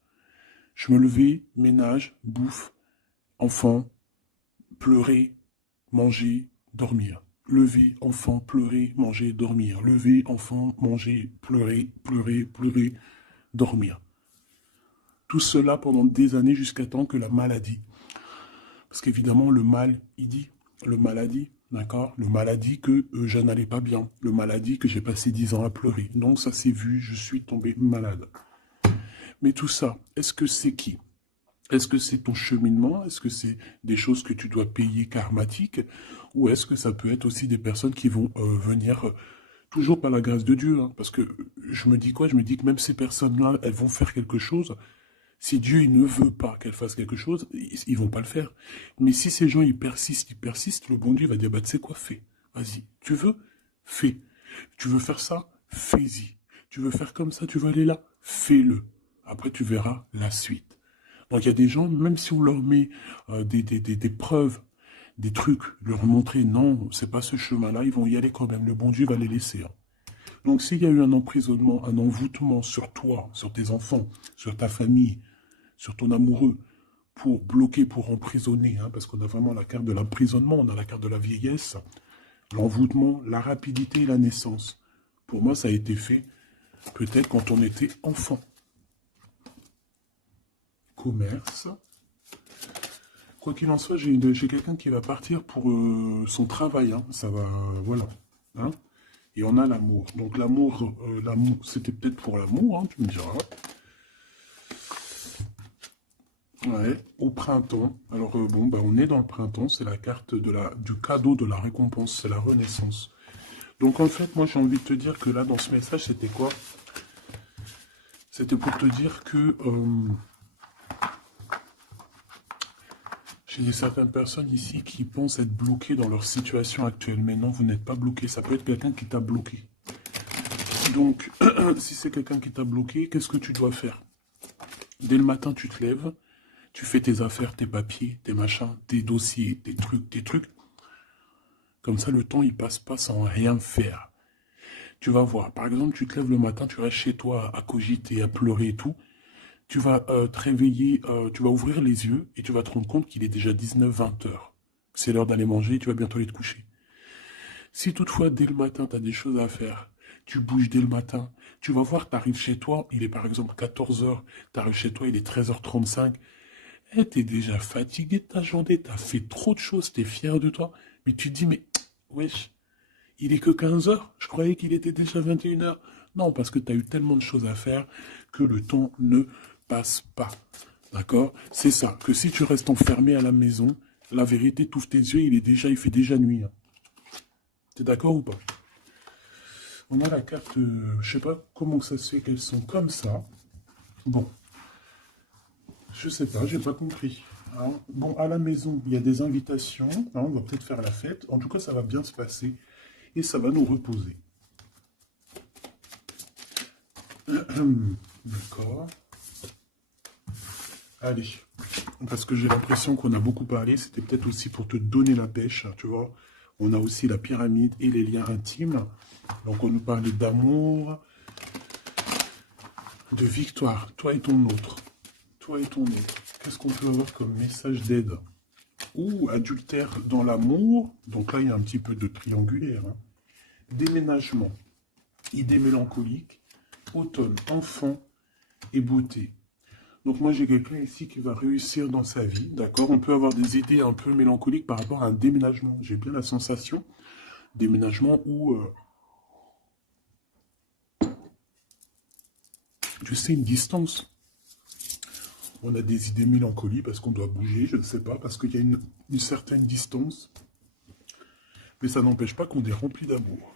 Je me levais, ménage, bouffe, enfant, pleurer, manger, dormir. Lever, enfant, pleurer, manger, dormir. Lever, enfant, manger, pleurer, pleurer, pleurer, dormir. Tout cela pendant des années jusqu'à temps que la maladie. Parce qu'évidemment, le mal, il dit, le maladie, d'accord? Le maladie que je n'allais pas bien. Le maladie que j'ai passé 10 ans à pleurer. Donc ça s'est vu, je suis tombé malade. Mais tout ça, est-ce que c'est qui? Est-ce que c'est ton cheminement? Est-ce que c'est des choses que tu dois payer karmatiques? Ou est-ce que ça peut être aussi des personnes qui vont venir, toujours par la grâce de Dieu, hein, parce que je me dis quoi? Je me dis que même ces personnes-là, elles vont faire quelque chose. Si Dieu il ne veut pas qu'elles fassent quelque chose, ils vont pas le faire. Mais si ces gens ils persistent, le bon Dieu va dire, bah tu sais quoi, fais. Vas-y. Tu veux? Fais. Tu veux faire ça? Fais-y. Tu veux faire comme ça? Tu veux aller là? Fais-le. Après, tu verras la suite. Donc, il y a des gens, même si on leur met des preuves, des trucs, leur montrer non, c'est pas ce chemin-là, ils vont y aller quand même. Le bon Dieu va les laisser, hein. Donc s'il y a eu un emprisonnement, un envoûtement sur toi, sur tes enfants, sur ta famille, sur ton amoureux, pour bloquer, pour emprisonner, hein, parce qu'on a vraiment la carte de l'emprisonnement, on a la carte de la vieillesse, l'envoûtement, la rapidité et la naissance. Pour moi, ça a été fait peut-être quand on était enfant. Commerce. Quoi qu'il en soit, j'ai quelqu'un qui va partir pour son travail, hein. Ça va, voilà. Hein. Et on a l'amour. Donc l'amour, c'était peut-être pour l'amour, hein, tu me diras. Ouais, au printemps. Alors bon, bah, on est dans le printemps, c'est la carte du cadeau de la récompense, c'est la renaissance. Donc en fait, moi j'ai envie de te dire que là, dans ce message, c'était quoi? C'était pour te dire que j'ai certaines personnes ici qui pensent être bloquées dans leur situation actuelle. Mais non, vous n'êtes pas bloqué. Ça peut être quelqu'un qui t'a bloqué. Donc, si c'est quelqu'un qui t'a bloqué, qu'est-ce que tu dois faire? Dès le matin, tu te lèves, tu fais tes affaires, tes papiers, tes machins, tes dossiers, tes trucs. Comme ça, le temps, il passe pas sans rien faire. Tu vas voir. Par exemple, tu te lèves le matin, tu restes chez toi à cogiter, à pleurer et tout. Tu vas te réveiller, tu vas ouvrir les yeux et tu vas te rendre compte qu'il est déjà 19-20 heures. C'est l'heure d'aller manger et tu vas bientôt aller te coucher. Si toutefois, dès le matin, tu as des choses à faire, tu bouges dès le matin, tu vas voir, tu arrives chez toi, il est par exemple 14 heures, tu arrives chez toi, il est 13h35, et tu es déjà fatigué de ta journée, tu as fait trop de choses, tu es fier de toi, mais tu te dis, mais wesh, il est que 15 heures, je croyais qu'il était déjà 21 heures. Non, parce que tu as eu tellement de choses à faire que le temps ne passe pas. D'accord? C'est ça, que si tu restes enfermé à la maison, la vérité, t'ouvres tes yeux, il fait déjà nuit, hein. T'es d'accord ou pas? On a la carte, je sais pas comment ça se fait qu'elles sont comme ça. Bon, je sais pas, j'ai pas compris. Hein. Bon, à la maison, il y a des invitations. Hein, on va peut-être faire la fête. En tout cas, ça va bien se passer. Et ça va nous reposer. D'accord. Allez. Parce que j'ai l'impression qu'on a beaucoup parlé. C'était peut-être aussi pour te donner la pêche, tu vois. On a aussi la pyramide et les liens intimes. Donc, on nous parlait d'amour, de victoire. Toi et ton autre. Toi et ton autre. Qu'est-ce qu'on peut avoir comme message d'aide? Ou adultère dans l'amour. Donc là, il y a un petit peu de triangulaire. Hein. Déménagement. Idée mélancolique. Automne. Enfant et beauté. Donc moi, j'ai quelqu'un ici qui va réussir dans sa vie. D'accord? On peut avoir des idées un peu mélancoliques par rapport à un déménagement. J'ai bien la sensation. Déménagement où... je sais, une distance. On a des idées mélancoliques parce qu'on doit bouger, je ne sais pas, parce qu'il y a une certaine distance. Mais ça n'empêche pas qu'on est rempli d'amour.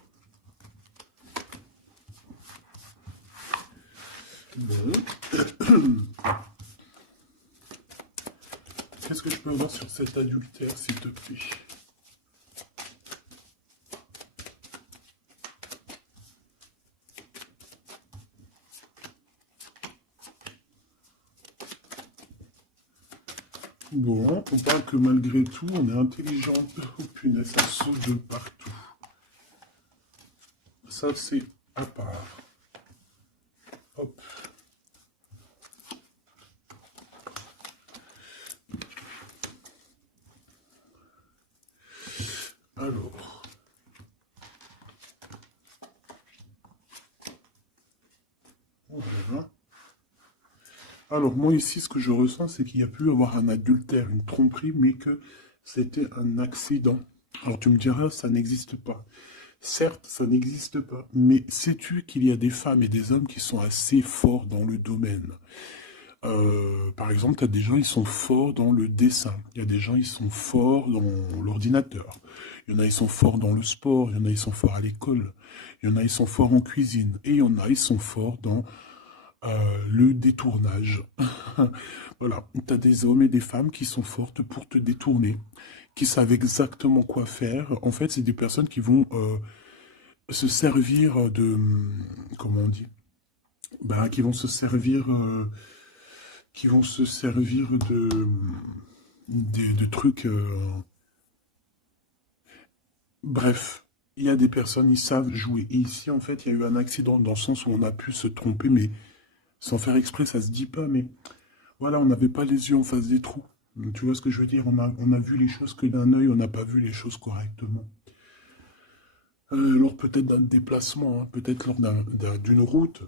Bon. Qu'est-ce que je peux avoir sur cet adultère, s'il te plaît? Bon, on parle que malgré tout, on est intelligent. Oh punaise, ça saute de partout. Ça, c'est à part. Hop. Alors. Voilà. Alors, moi, ici, ce que je ressens, c'est qu'il y a pu avoir un adultère, une tromperie, mais que c'était un accident. Alors, tu me diras, ça n'existe pas. Certes, ça n'existe pas, mais sais-tu qu'il y a des femmes et des hommes qui sont assez forts dans le domaine? Par exemple, tu as des gens, ils sont forts dans le dessin. Il y a des gens, ils sont forts dans l'ordinateur. Il y en a, ils sont forts dans le sport. Il y en a, ils sont forts à l'école. Il y en a, ils sont forts en cuisine. Et il y en a, ils sont forts dans le détournage. Voilà, tu as des hommes et des femmes qui sont fortes pour te détourner, qui savent exactement quoi faire. En fait, c'est des personnes qui vont se servir de... Comment on dit? Ben, qui vont se servir de trucs... Bref, il y a des personnes, ils savent jouer. Et ici, en fait, il y a eu un accident dans le sens où on a pu se tromper, mais sans faire exprès, ça se dit pas, mais voilà, on n'avait pas les yeux en face des trous. Tu vois ce que je veux dire? On a vu les choses que d'un œil, on n'a pas vu les choses correctement. Lors peut-être d'un déplacement, hein, peut-être lors d'une route.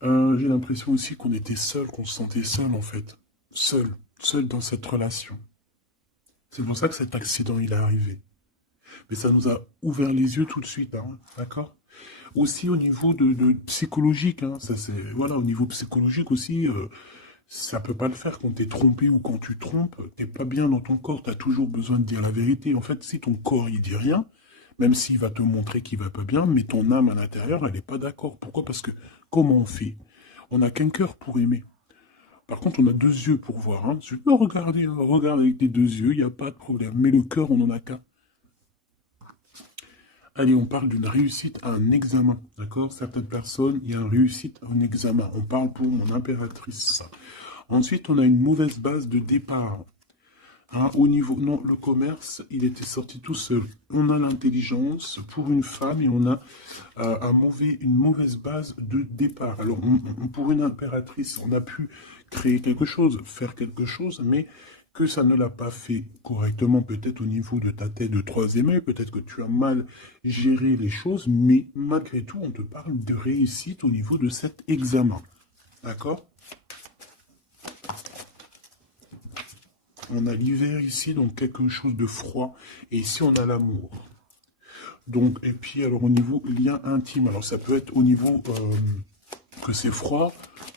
J'ai l'impression aussi qu'on était seul, qu'on se sentait seul en fait. Seul, seul dans cette relation. C'est pour ça que cet accident il est arrivé. Mais ça nous a ouvert les yeux tout de suite, hein, d'accord? Aussi au niveau de psychologique, hein, ça c'est voilà, au niveau psychologique aussi, ça peut pas le faire quand t'es trompé ou quand tu trompes, t'es pas bien dans ton corps, t'as toujours besoin de dire la vérité. En fait, si ton corps il dit rien, même s'il va te montrer qu'il va pas bien, mais ton âme à l'intérieur, elle est pas d'accord. Pourquoi? Parce que comment on fait? On n'a qu'un cœur pour aimer. Par contre, on a deux yeux pour voir. Hein. Tu peux regarder, hein, regarde avec tes deux yeux, il n'y a pas de problème. Mais le cœur, on n'en a qu'un. Allez, on parle d'une réussite à un examen, d'accord? Certaines personnes, il y a une réussite à un examen. On parle pour mon impératrice. Ensuite, on a une mauvaise base de départ. Hein, au niveau, non, le commerce, il était sorti tout seul. On a l'intelligence pour une femme et on a une mauvaise base de départ. Alors, pour une impératrice, on a pu créer quelque chose, faire quelque chose, mais que ça ne l'a pas fait correctement, peut-être au niveau de ta tête de troisième œil, peut-être que tu as mal géré les choses, mais malgré tout, on te parle de réussite au niveau de cet examen. D'accord? On a l'hiver ici, donc quelque chose de froid, et ici on a l'amour. Donc, et puis alors au niveau lien intime, alors ça peut être au niveau que c'est froid,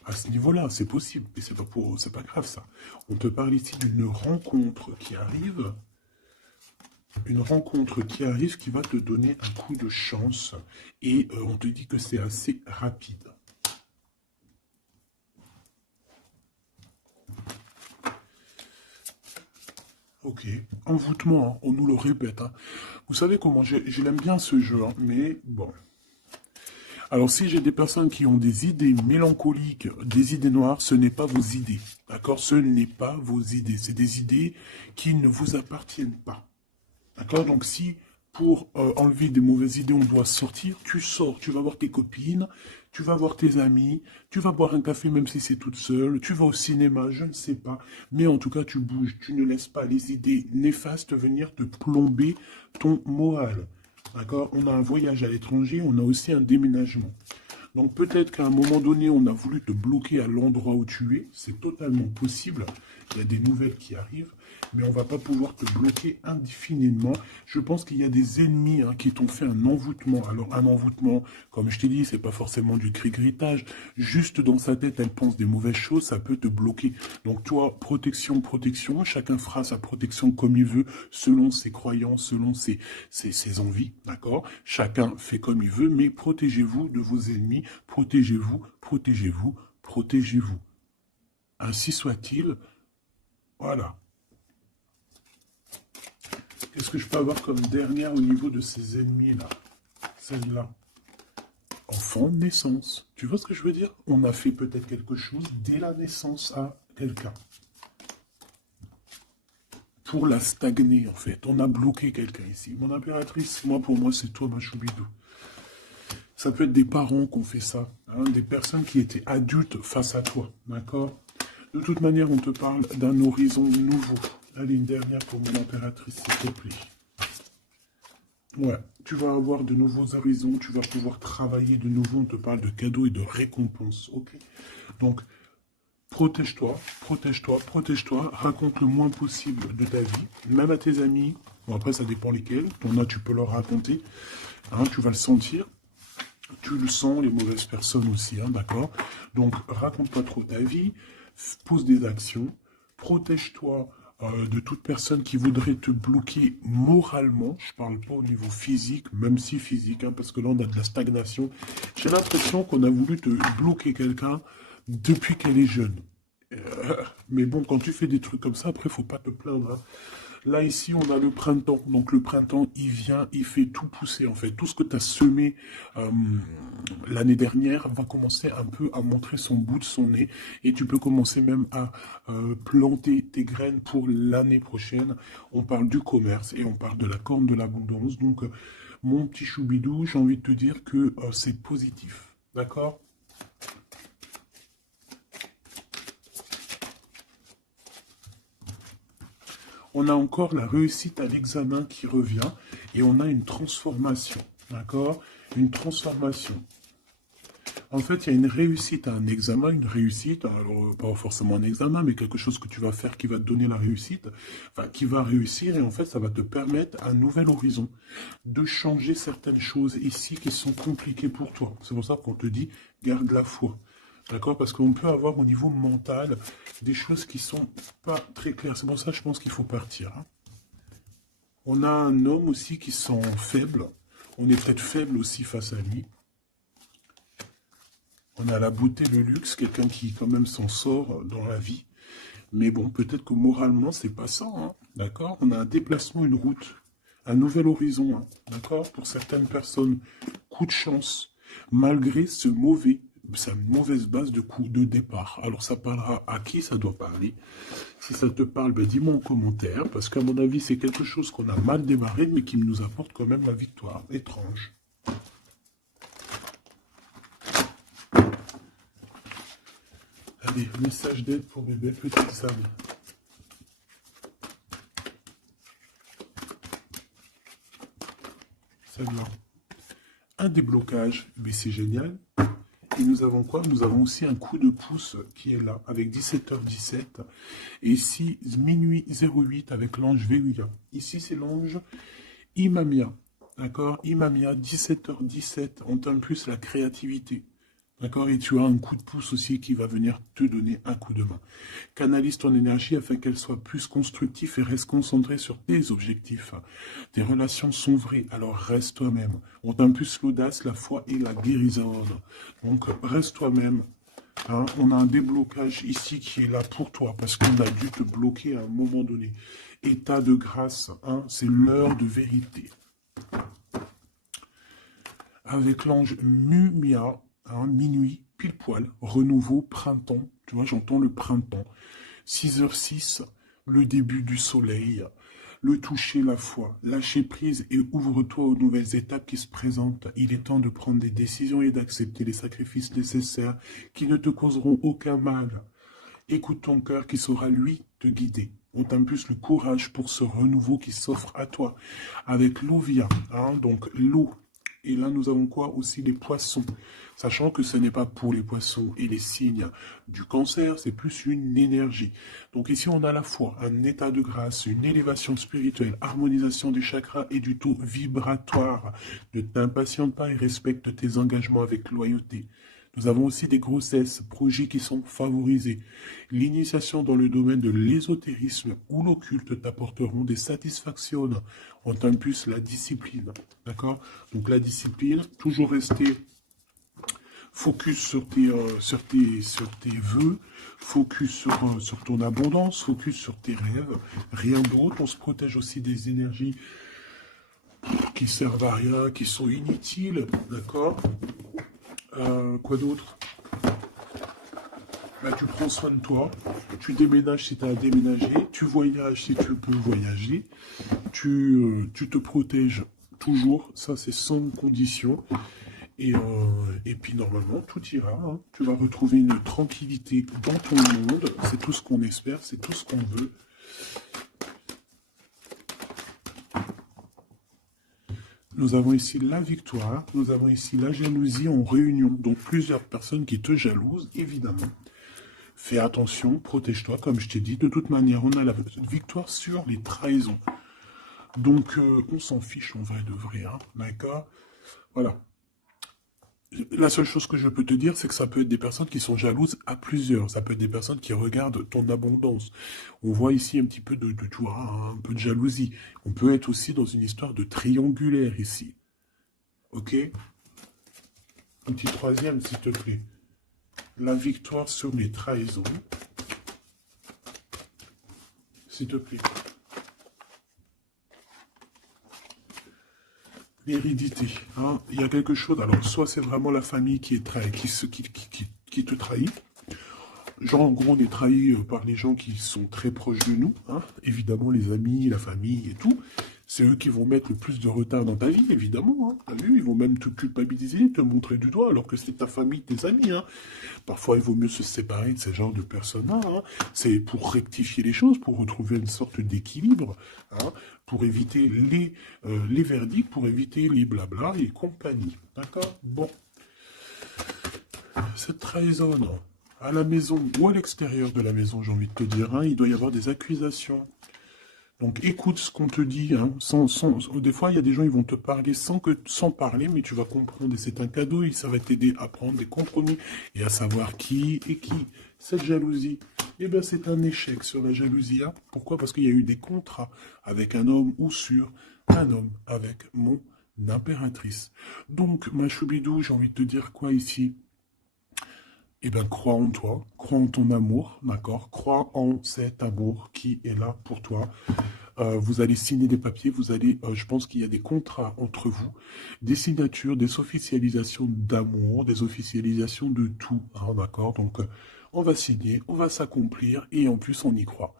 à ce niveau-là, c'est possible, mais c'est pas grave ça. On te parle ici d'une rencontre qui arrive, qui va te donner un coup de chance, et on te dit que c'est assez rapide. Ok, envoûtement, hein, on nous le répète. Hein. Vous savez comment, je l'aime bien ce jeu, hein, mais bon. Alors si j'ai des personnes qui ont des idées mélancoliques, des idées noires, ce n'est pas vos idées. D'accord? Ce n'est pas vos idées. C'est des idées qui ne vous appartiennent pas. D'accord? Donc si pour enlever des mauvaises idées, on doit sortir, tu sors, tu vas voir tes copines, tu vas voir tes amis, tu vas boire un café même si c'est toute seule, tu vas au cinéma, je ne sais pas. Mais en tout cas, tu bouges, tu ne laisses pas les idées néfastes venir te plomber ton moral. D'accord? On a un voyage à l'étranger, on a aussi un déménagement. Donc peut-être qu'à un moment donné, on a voulu te bloquer à l'endroit où tu es. C'est totalement possible. Il y a des nouvelles qui arrivent, mais on ne va pas pouvoir te bloquer indéfiniment. Je pense qu'il y a des ennemis hein, qui t'ont fait un envoûtement. Alors un envoûtement, comme je t'ai dit, c'est pas forcément du cri-gritage. Juste dans sa tête, elle pense des mauvaises choses, ça peut te bloquer. Donc toi, protection, protection. Chacun fera sa protection comme il veut, selon ses croyances, selon ses envies, d'accord? Chacun fait comme il veut, mais protégez-vous de vos ennemis. Protégez-vous, protégez-vous, protégez-vous. Ainsi soit-il. Voilà. Qu'est-ce que je peux avoir comme dernière au niveau de ces ennemis-là? Celle-là. Enfant de naissance. Tu vois ce que je veux dire? On a fait peut-être quelque chose dès la naissance à quelqu'un. Pour la stagner, en fait. On a bloqué quelqu'un ici. Mon impératrice, pour moi, c'est toi, ma choubidou. Ça peut être des parents qui ont fait ça. Hein, des personnes qui étaient adultes face à toi. D'accord? De toute manière, on te parle d'un horizon nouveau. Allez, une dernière pour mon impératrice, s'il te plaît. Ouais, tu vas avoir de nouveaux horizons, tu vas pouvoir travailler de nouveau. On te parle de cadeaux et de récompenses, ok? Donc, protège-toi, protège-toi, protège-toi. Raconte le moins possible de ta vie, même à tes amis. Bon, après, ça dépend lesquels. Ton as, tu peux leur raconter. Hein, tu vas le sentir. Tu le sens, les mauvaises personnes aussi, hein, d'accord? Donc, raconte pas trop ta vie. Pose des actions, protège-toi de toute personne qui voudrait te bloquer moralement. Je parle pas au niveau physique, même si physique, hein, parce que là on a de la stagnation. J'ai l'impression qu'on a voulu te bloquer quelqu'un depuis qu'elle est jeune. Mais bon, quand tu fais des trucs comme ça, après, faut pas te plaindre, hein. Là, ici, on a le printemps. Donc, le printemps, il vient, il fait tout pousser, en fait. Tout ce que tu as semé l'année dernière va commencer un peu à montrer son bout de son nez. Et tu peux commencer même à planter tes graines pour l'année prochaine. On parle du commerce et on parle de la corne de l'abondance. Donc, mon petit choubidou, j'ai envie de te dire que c'est positif. D'accord? On a encore la réussite à l'examen qui revient et on a une transformation, d'accord? Une transformation. En fait, il y a une réussite à un examen, une réussite, alors pas forcément un examen, mais quelque chose que tu vas faire qui va te donner la réussite, enfin qui va réussir et en fait ça va te permettre un nouvel horizon, de changer certaines choses ici qui sont compliquées pour toi. C'est pour ça qu'on te dit garde la foi. D'accord? Parce qu'on peut avoir au niveau mental des choses qui sont pas très claires. C'est pour ça que je pense qu'il faut partir, hein. On a un homme aussi qui sent faible. On est peut-être faible aussi face à lui. On a la beauté, le luxe, quelqu'un qui quand même s'en sort dans la vie. Mais bon, peut-être que moralement, c'est pas ça, hein. D'accord? On a un déplacement, une route, un nouvel horizon, hein. D'accord? Pour certaines personnes, coup de chance, malgré sa mauvaise base de coup de départ. Alors ça parlera à qui ça doit parler. Si ça te parle, ben dis-moi en commentaire, parce qu'à mon avis, c'est quelque chose qu'on a mal démarré, mais qui nous apporte quand même la victoire. Étrange. Allez, message d'aide pour mes belles petites âmes. Ça vient. Un déblocage, mais c'est génial. Et nous avons quoi? Nous avons aussi un coup de pouce qui est là, avec 17h17. Et ici, minuit 08 avec l'ange Véruya. Ici, c'est l'ange Imamia. D'accord? Imamia, 17h17. On t'aime plus la créativité. D'accord? Et tu as un coup de pouce aussi qui va venir te donner un coup de main. Canalise ton énergie afin qu'elle soit plus constructive et reste concentrée sur tes objectifs. Tes relations sont vraies, alors reste toi-même. On t'impulse l'audace, la foi et la guérison. Donc reste toi-même. Hein, on a un déblocage ici qui est là pour toi parce qu'on a dû te bloquer à un moment donné. État de grâce, hein, c'est l'heure de vérité. Avec l'ange Mumia, hein, minuit, pile poil, renouveau, printemps. Tu vois, j'entends le printemps. 6h06, le début du soleil. Le toucher, la foi. Lâcher prise et ouvre-toi aux nouvelles étapes qui se présentent. Il est temps de prendre des décisions et d'accepter les sacrifices nécessaires qui ne te causeront aucun mal. Écoute ton cœur qui saura, lui, te guider. On t'impulse le courage pour ce renouveau qui s'offre à toi. Avec l'Ovia, hein, donc l'eau. Et là, nous avons quoi? Aussi les poissons. Sachant que ce n'est pas pour les poissons et les signes du cancer, c'est plus une énergie. Donc ici, on a à la fois un état de grâce, une élévation spirituelle, harmonisation des chakras et du taux vibratoire. Ne t'impatiente pas et respecte tes engagements avec loyauté. Nous avons aussi des grossesses, projets qui sont favorisés. L'initiation dans le domaine de l'ésotérisme ou l'occulte t'apporteront des satisfactions. On t'impulse la discipline. D'accord? Donc la discipline, toujours rester focus sur tes vœux, focus sur ton abondance, focus sur tes rêves, rien d'autre. On se protège aussi des énergies qui servent à rien, qui sont inutiles, d'accord? Quoi d'autre? Bah, tu prends soin de toi, tu déménages si tu as à déménager, tu voyages si tu peux voyager, tu te protèges toujours, ça c'est sans condition. Et puis normalement, tout ira, hein. Tu vas retrouver une tranquillité dans ton monde, c'est tout ce qu'on espère, c'est tout ce qu'on veut. Nous avons ici la victoire, nous avons ici la jalousie en réunion, donc plusieurs personnes qui te jalousent, évidemment. Fais attention, protège-toi, comme je t'ai dit. De toute manière, on a la victoire sur les trahisons. Donc, on s'en fiche en vrai de vrai, hein, d'accord? Voilà. La seule chose que je peux te dire, c'est que ça peut être des personnes qui sont jalouses à plusieurs. Ça peut être des personnes qui regardent ton abondance. On voit ici un petit peu tu vois, un peu de jalousie. On peut être aussi dans une histoire de triangulaire ici. Ok? Un petit troisième, s'il te plaît. La victoire sur les trahisons. s'il te plaît. L'hérédité, hein. Il y a quelque chose, alors soit c'est vraiment la famille qui est qui te trahit, genre en gros on est trahi par les gens qui sont très proches de nous, hein. Évidemment les amis, la famille et tout, c'est eux qui vont mettre le plus de retard dans ta vie, évidemment, hein. T'as vu, ils vont même te culpabiliser, te montrer du doigt, alors que c'est ta famille, tes amis, hein. Parfois il vaut mieux se séparer de ce genre de personnes-là, hein. C'est pour rectifier les choses, pour retrouver une sorte d'équilibre, hein, pour éviter les verdicts, pour éviter les blabla et compagnie. D'accord? Bon. Cette trahison, non. À la maison ou à l'extérieur de la maison, j'ai envie de te dire, hein, il doit y avoir des accusations. Donc écoute ce qu'on te dit, hein, des fois il y a des gens, ils vont te parler sans parler, mais tu vas comprendre, et c'est un cadeau, et ça va t'aider à prendre des compromis, et à savoir qui est qui. Cette jalousie, eh bien c'est un échec sur la jalousie, hein. Pourquoi? Parce qu'il y a eu des contrats avec un homme ou sur un homme avec mon impératrice. Donc, ma choubidou, j'ai envie de te dire quoi ici? Eh bien, crois en toi, crois en ton amour, d'accord? Crois en cet amour qui est là pour toi. Vous allez signer des papiers, je pense qu'il y a des contrats entre vous, des signatures, des officialisations d'amour, des officialisations de tout, hein, d'accord? Donc, on va signer, on va s'accomplir et en plus, on y croit.